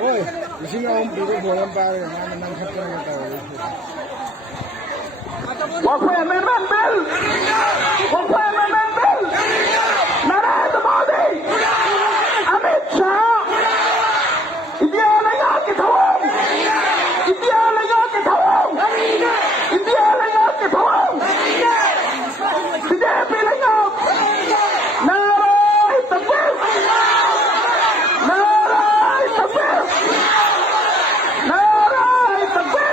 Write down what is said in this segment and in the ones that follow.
Ôi, xin ông bị cái buồn ba rồi, mà nằm khắp trong cái tàu. وقف امام بل وقف امام بل نرى ماضي اميت شاه اديانا كتوم اديانا كتوم اديانا كتوم سيدي بلغم نارا التكبير نارا التكبير نارا التكبير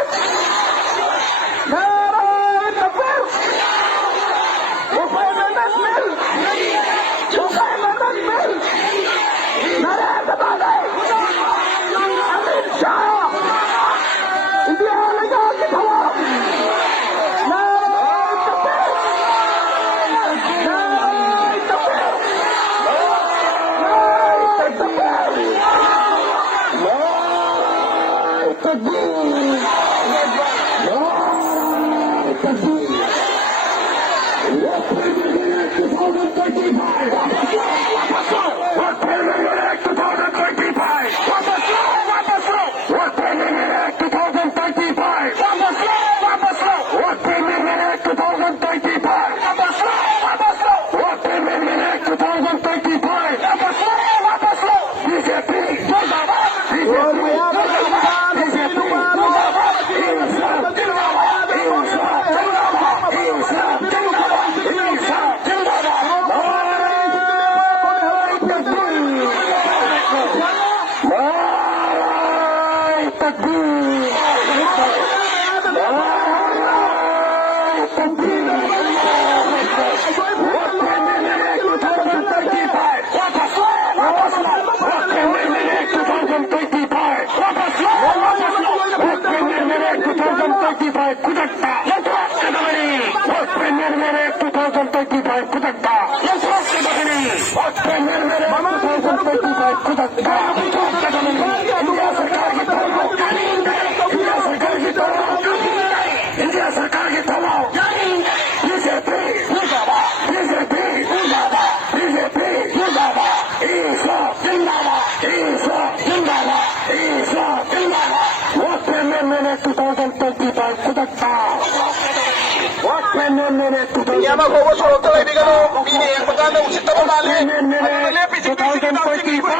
نارا التكبير وقائم النسل وقائم النسل نارا التكبير امين شاه اديانا كتوم نارا التكبير نارا التكبير نارا التكبير Yaman ko sa mga kaibigan mo, bini ang pagkanda mo si Tamamali. Ano na lepi, si Pisi kita,